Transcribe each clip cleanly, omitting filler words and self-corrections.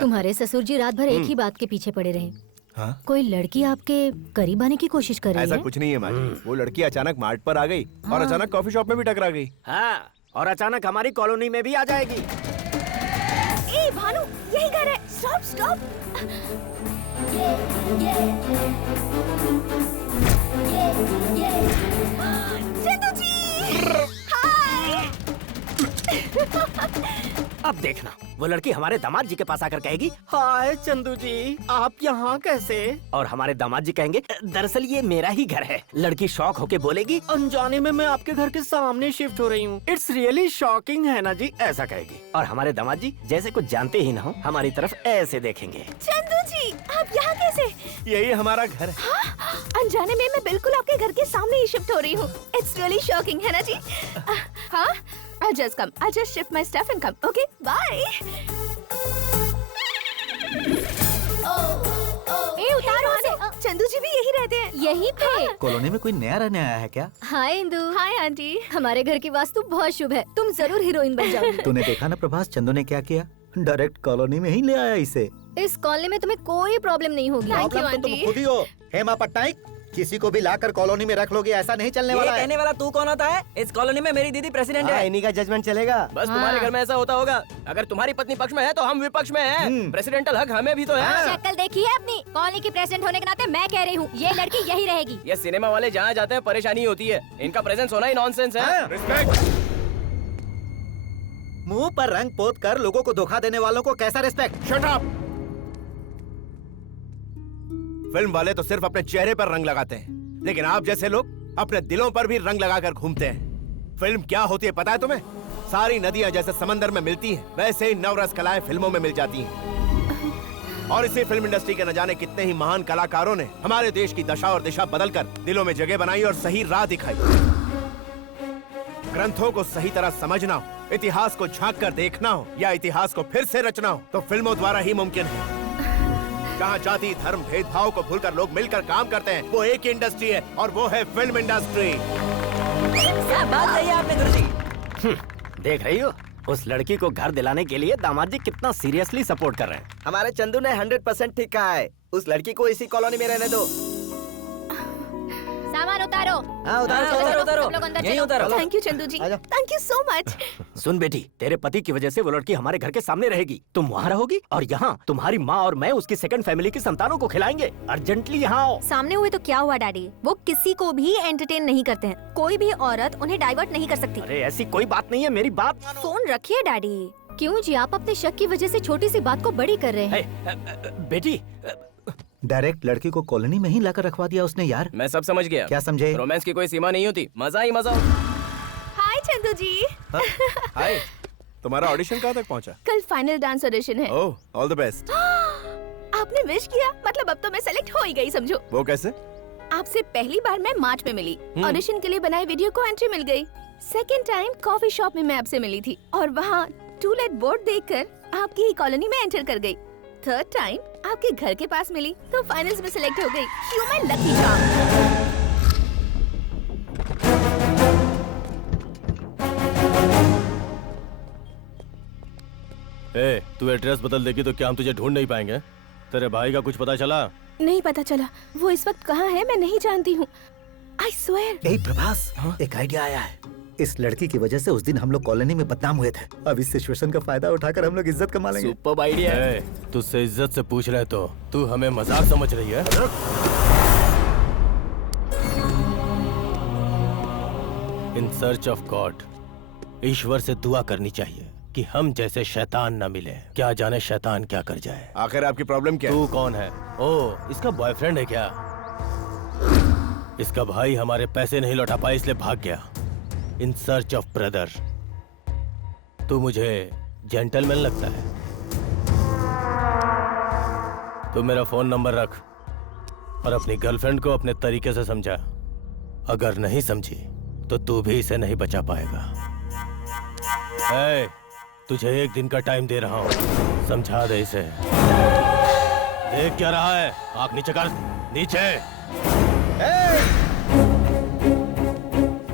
तुम्हारे ससुर जी रात भर एक ही बात के पीछे पड़े रहे। हाँ? कोई लड़की आपके करीब आने की कोशिश कर रही ऐसा है? कुछ नहीं है माँ जी। वो लड़की अचानक मार्ट पर आ गई और अचानक कॉफी शॉप में भी टकरा गई। हाँ, और अचानक हमारी कॉलोनी में भी आ जाएगी। ए भानु, यही घर है। Stop stop. Chandu ji, hi. अब देखना, वो लड़की हमारे दामाद जी के पास आकर कहेगी, हाय चंदू जी, आप यहाँ कैसे? और हमारे दामाद जी कहेंगे, दरअसल ये मेरा ही घर है। लड़की शॉक होके बोलेगी, अनजाने में मैं आपके घर के सामने शिफ्ट हो रही हूँ। इट्स रियली शॉकिंग है ना जी, ऐसा कहेगी। और हमारे दामाद जी जैसे कुछ जानते ही ना हो, हमारी तरफ ऐसे देखेंगे। चंदू जी, आप यहाँ कैसे? यही हमारा घर है। हाँ? अनजाने में मैं बिल्कुल आपके घर के सामने ही शिफ्ट हो रही हूँ। इट्स रियली शॉकिंग है ना जी? हाँ? I'll just come. I'll just shift my stuff and come. Okay, bye. ए, उतारो उसे। चंदू जी भी यही रहते हैं। यहीं पे। कॉलोनी में कोई नया रहने आया है क्या? हाय इंदु। Hi aunty. हमारे घर की वास्तु बहुत शुभ है, तुम जरूर हीरोइन बन जाओगी। तूने देखा ना प्रभास, चंदू ने क्या किया? डायरेक्ट कॉलोनी में ही ले आया इसे। इस कॉलोनी में तुम्हें कोई प्रॉब्लम नहीं होगी। Thank you, प्रॉब्लम तो तुम आंटी। खुद ही हो। हेमा पट्टनायक, किसी को भी लाकर कॉलोनी में रख लोगे, ऐसा नहीं चलने वाला है। कहने वाला तू कौन होता है? इस कॉलोनी में मेरी दीदी प्रेसिडेंट है। इन्हीं का जजमेंट चलेगा। बस तुम्हारे घर में ऐसा होता होगा। अगर तुम्हारी पत्नी पक्ष में है तो हम विपक्ष में हैं। प्रेसिडेंटल हक हमें भी तो है। शक्ल देखी है अपनी? कॉलोनी की प्रेसिडेंट होने के नाते मैं कह रही हूँ, ये लड़की यही रहेगी। ये सिनेमा वाले जहाँ जाते हैं परेशानी होती है। इनका प्रेजेंस होना ही नॉनसेंस है। मुंह पर रंग पोत कर लोगों को धोखा देने वालों को कैसा रिस्पेक्ट? Shut up! फिल्म वाले तो सिर्फ अपने चेहरे पर रंग लगाते हैं, लेकिन आप जैसे लोग अपने दिलों पर भी रंग लगाकर घूमते हैं। फिल्म क्या होती है पता है तुम्हें? सारी नदियां जैसे समंदर में मिलती हैं, वैसे ही नवरस कलाएं फिल्मों में मिल जाती हैं। और इसी फिल्म इंडस्ट्री के न जाने कितने ही महान कलाकारों ने हमारे देश की दशा और दिशा बदलकर दिलों में जगह बनाई और सही राह दिखाई। ग्रंथों को सही तरह समझना हो, इतिहास को झांक कर देखना हो या इतिहास को फिर से रचना हो, तो फिल्मों द्वारा ही मुमकिन है। जहाँ जाति धर्म भेदभाव को भूलकर लोग मिलकर काम करते हैं, वो एक ही इंडस्ट्री है और वो है फिल्म इंडस्ट्री। क्या बात कही आपने गुरुजी? देख रही हो, उस लड़की को घर दिलाने के लिए दामाद जी कितना सीरियसली सपोर्ट कर रहे हैं। हमारे चंदू ने 100% ठीक कहा है। उस लड़की को इसी कॉलोनी में रहने दो। सामान उतारो। हाँ, उतारो। सब लोग अंदर यहीं चलो। उतारो। Thank you Chandu ji. Thank you so much. सुन बेटी, तेरे पति की वजह से वो लड़की हमारे घर के सामने रहेगी। तुम वहाँ रहोगी और यहाँ तुम्हारी माँ और मैं उसकी सेकंड फैमिली की संतानों को खिलाएंगे। अर्जेंटली यहाँ आओ। सामने हुए तो क्या हुआ डैडी? वो किसी को भी एंटरटेन नहीं करते हैं। कोई भी औरत उन्हें डाइवर्ट नहीं कर सकती। अरे ऐसी कोई बात नहीं है, मेरी बात मानो। फोन रखिए डैडी। क्यों जी, आप अपने शक की वजह से छोटी सी बात को बड़ी कर रहे हैं। बेटी, डायरेक्ट लड़की को कॉलोनी में ही लाकर रखवा दिया उसने यार। मैं सब समझ गया। क्या समझे? रोमांस की कोई सीमा नहीं होती, मजा ही मजा। हाय चंदू जी। हाय, तुम्हारा ऑडिशन कहाँ तक पहुँचा? कल फाइनल डांस ऑडिशन है। ओह, ऑल द बेस्ट। आपने विश किया, मतलब अब तो मैं सेलेक्ट हो ही गई समझो। वो कैसे? आपसे पहली बार मैं मार्च में मिली। ऑडिशन के लिए बनाए वीडियो को एंट्री मिल गई। सेकंड टाइम कॉफी शॉप में मैं आपसे मिली थी और वहाँ टू लेट बोर्ड देखकर आपकी ही कॉलोनी में एंटर कर गई। थर्ड टाइम आपके घर के पास मिली तो फाइनल्स में सिलेक्ट हो गई। You my lucky charm. ए, तू एड्रेस बदल देगी तो क्या हम तुझे ढूंढ नहीं पाएंगे? तेरे भाई का कुछ पता चला? नहीं पता चला। वो इस वक्त कहाँ है मैं नहीं जानती हूँ। I swear. ए प्रभास, एक आइडिया आया है। इस लड़की की वजह से उस दिन हम लोग कॉलोनी में बदनाम हुए थे। अब इस सिचुएशन का फायदा उठाकर हम लोग इज्जत कमा लेंगे। सुपर आइडिया है। तुझसे इज्जत से पूछ रहे तो तू हमें मजाक समझ रही है? इन सर्च ऑफ गॉड, ईश्वर से दुआ करनी चाहिए कि हम जैसे शैतान न मिले। क्या जाने शैतान क्या कर जाए। आखिर आपकी प्रॉब्लम क्या है? तू कौन है? ओ, इसका बॉयफ्रेंड है क्या? इसका भाई हमारे पैसे नहीं लौटा पाए इसलिए भाग गया। In search of brother. तू मुझे जेंटलमैन लगता है। तू मेरा फोन नंबर रख और अपनी गर्लफ्रेंड को अपने तरीके से समझा। अगर नहीं समझी तो तू भी इसे नहीं बचा पाएगा। तुझे 1 दिन का टाइम दे रहा हूँ, समझा दे इसे। देख क्या रहा है? आँख नीचे कर, नीचे।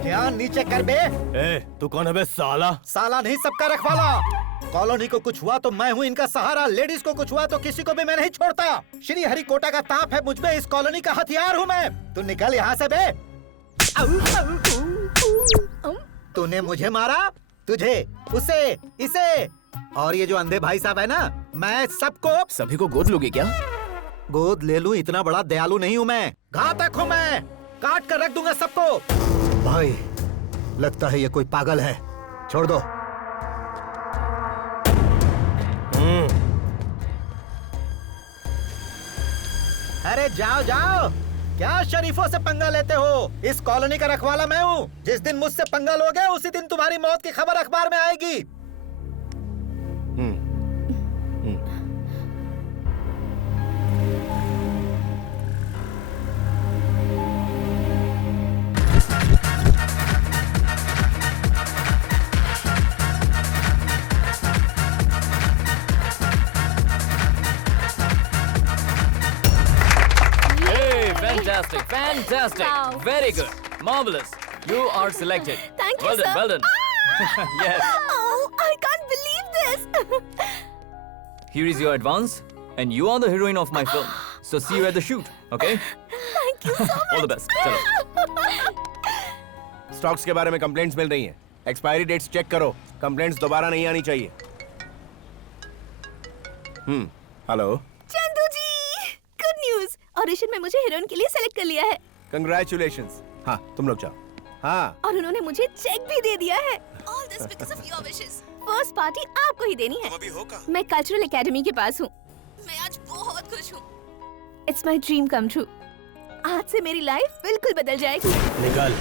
ध्यान नीचे कर बे। तू कौन है बे साला? साला नहीं, सबका रखवाला। कॉलोनी को कुछ हुआ तो मैं हूँ इनका सहारा, लेडीज को कुछ हुआ तो किसी को भी मैं नहीं छोड़ता। श्री हरिकोटा का ताप है मुझ पे, इस कॉलोनी का हथियार हूँ मैं। तू निकल यहाँ से बे। तूने मुझे मारा, तुझे, उसे, इसे और ये जो अंधे भाई साहब है ना, मैं सबको। सभी को गोद लोगे क्या? गोद ले लूं, इतना बड़ा दयालु नहीं हूँ मैं, घातक हूँ मैं, काट कर रख दूंगा सबको। भाई लगता है ये कोई पागल है, छोड़ दो। अरे जाओ जाओ, क्या शरीफों से पंगा लेते हो? इस कॉलोनी का रखवाला मैं हूँ। जिस दिन मुझसे पंगा लोगे उसी दिन तुम्हारी मौत की खबर अखबार में आएगी। Fantastic, fantastic, Wow. very good, marvelous. You are selected. Thank you, well done, sir. well done. Yes. Oh, I can't believe this. Here is your advance, and you are the heroine of my film. So see you at the shoot, okay? Thank you so much. All the best. चलो. Stocks के बारे में complaints मिल रही हैं। Expiry dates check करो, complaints दोबारा नहीं आनी चाहिए। हेलो। चंदू जी, गुड न्यूज, ऑडिशन में मुझे हीरोइन के लिए सेलेक्ट कर लिया है। कंग्रेचुलेशंस। हाँ तुम लोग जाओ। हाँ और उन्होंने मुझे चेक भी दे दिया है। All this because of your wishes. First party आपको ही देनी है। अभी होगा। मैं कल्चरल एकेडमी के पास हूँ। मैं आज बहुत खुश हूँ। It's my dream come true. आज से मेरी लाइफ बिल्कुल बदल जाएगी। निकल।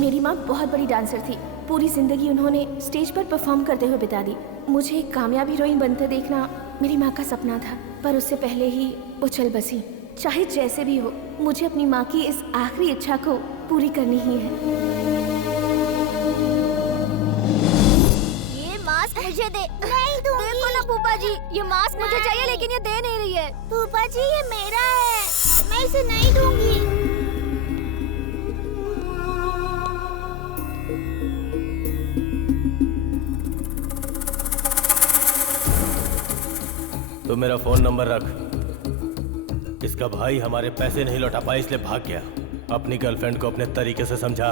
मेरी माँ बहुत बड़ी डांसर थी। पूरी जिंदगी उन्होंने स्टेज पर परफॉर्म करते हुए बिता दी। मुझे एक कामयाब हीरोइन बनते देखना मेरी माँ का सपना था, पर उससे पहले ही वो चल बसी। चाहे जैसे भी हो, मुझे अपनी माँ की इस आखिरी इच्छा को पूरी करनी ही है। ये मास्क मुझे दे। नहीं दूंगी। देखो ना फूफा जी, ये मास्क मुझे चाहिए लेकिन ये दे नहीं रही है। फूफा जी ये मेरा है, मैं इसे नहीं दूंगी। तो मेरा फोन नंबर रख। इसका भाई हमारे पैसे नहीं लौटा पाए इसलिए भाग गया। अपनी गर्लफ्रेंड को अपने तरीके से समझा,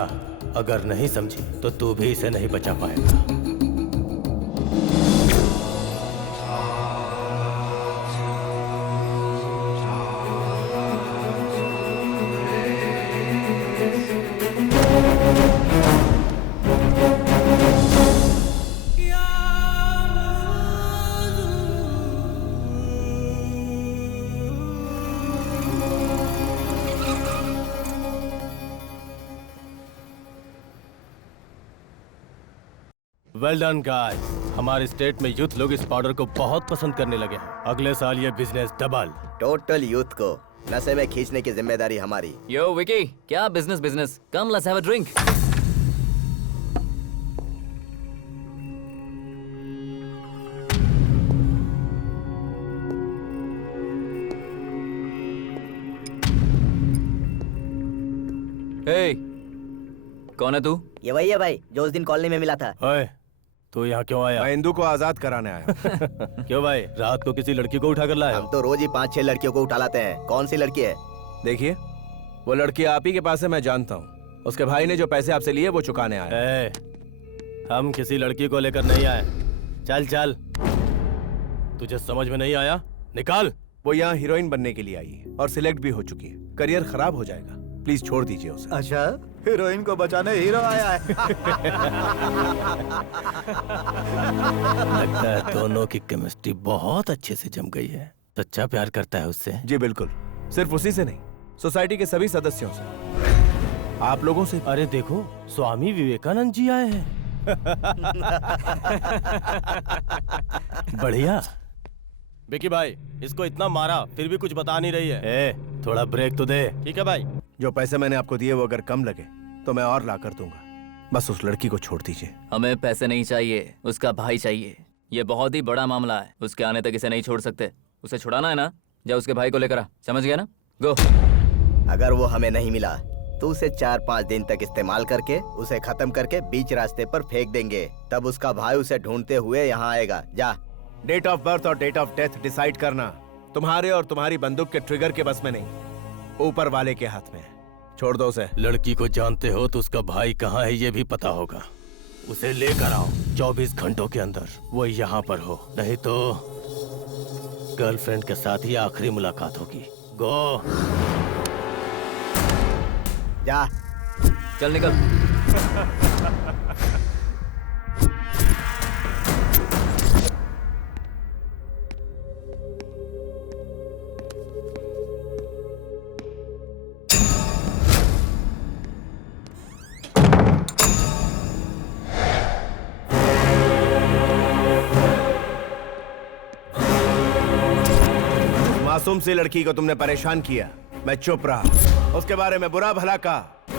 अगर नहीं समझी तो तू भी इसे नहीं बचा पाएगा। Well done guys. हमारे स्टेट में यूथ लोग इस पाउडर को बहुत पसंद करने लगे हैं। अगले साल ये बिजनेस डबल। टोटल यूथ को नशे में खींचने की जिम्मेदारी हमारी। Yo, Vicky, क्या business? Come, let's have a drink. Hey, कौन है तू? ये वही है भाई जो उस दिन कॉलोनी में मिला था। ओए, तू यहाँ क्यों आया? मैं हिंदू को आजाद कराने आया। क्यों भाई, रात को किसी लड़की को उठा कर लाया? हम तो रोज ही 5-6 लड़कियों को उठा लाते हैं। कौन सी लड़की है? देखिए, वो लड़की आप ही के पास है, मैं जानता हूँ। उसके भाई ने जो पैसे आपसे लिए वो चुकाने आया। ए, हम किसी लड़की को लेकर नहीं आए। चल चल, तुझे समझ में नहीं आया? निकाल। वो यहाँ हीरोइन बनने के लिए आई है और सिलेक्ट भी हो चुकी है। करियर खराब हो जाएगा, प्लीज छोड़ दीजिए उसे। अच्छा, हीरोइन को बचाने हीरो आया है। लगता है दोनों की केमिस्ट्री बहुत अच्छे से जम गई है। सच्चा प्यार करता है उससे? जी बिल्कुल, सिर्फ उसी से नहीं, सोसाइटी के सभी सदस्यों से। आप लोगों से। अरे देखो, स्वामी विवेकानंद जी आए हैं। बढ़िया। विकी भाई, इसको इतना मारा फिर भी कुछ बता नहीं रही है। ए, थोड़ा ब्रेक तो दे। ठीक है भाई। जो पैसे मैंने आपको दिए वो अगर कम लगे तो मैं और ला कर दूंगा। बस उस लड़की को छोड़ दीजिए। हमें पैसे नहीं चाहिए, उसका भाई चाहिए। ये बहुत ही बड़ा मामला है, उसके आने तक इसे नहीं छोड़ सकते। उसे छुड़ाना है ना, जा उसके भाई को लेकर आ। समझ गया ना? गो। अगर वो हमें नहीं मिला तो उसे 4-5 दिन तक इस्तेमाल करके उसे खत्म करके बीच रास्ते पर फेंक देंगे। तब उसका भाई उसे ढूंढते हुए यहाँ आएगा। जा। डेट ऑफ बर्थ और डेट ऑफ डेथ डिसाइड करना तुम्हारे और तुम्हारी बंदूक के ट्रिगर के बस में नहीं, ऊपर वाले के हाथ में। छोड़ दो उसे। लड़की को जानते हो तो उसका भाई कहाँ है ये भी पता होगा। उसे लेकर आओ 24 घंटों के अंदर। वो यहाँ पर हो, नहीं तो गर्लफ्रेंड के साथ ही आखिरी मुलाकात होगी। गो। जा। चल निकल। मासूम सी लड़की को तुमने परेशान किया, मैं चुप रहा। उसके बारे में बुरा भला कहा,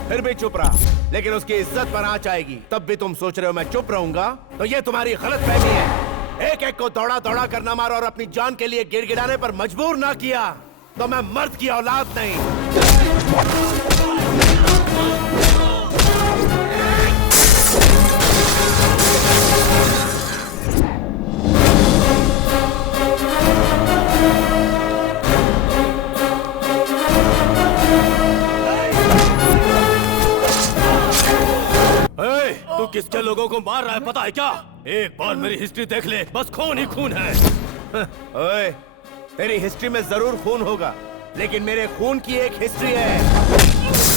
फिर भी चुप रहा। लेकिन उसकी इज्जत पर आंच आएगी तब भी तुम सोच रहे हो मैं चुप रहूंगा? तो ये तुम्हारी गलतफहमी है। एक एक को दौड़ा दौड़ा कर ना मारा और अपनी जान के लिए गिड़गिड़ाने पर मजबूर ना किया तो मैं मर्द की औलाद नहीं। तू किसके लोगों को मार रहा है पता है क्या? एक बार मेरी हिस्ट्री देख ले, बस खून ही खून है। ओए, तेरी हिस्ट्री में जरूर खून होगा, लेकिन मेरे खून की एक हिस्ट्री है।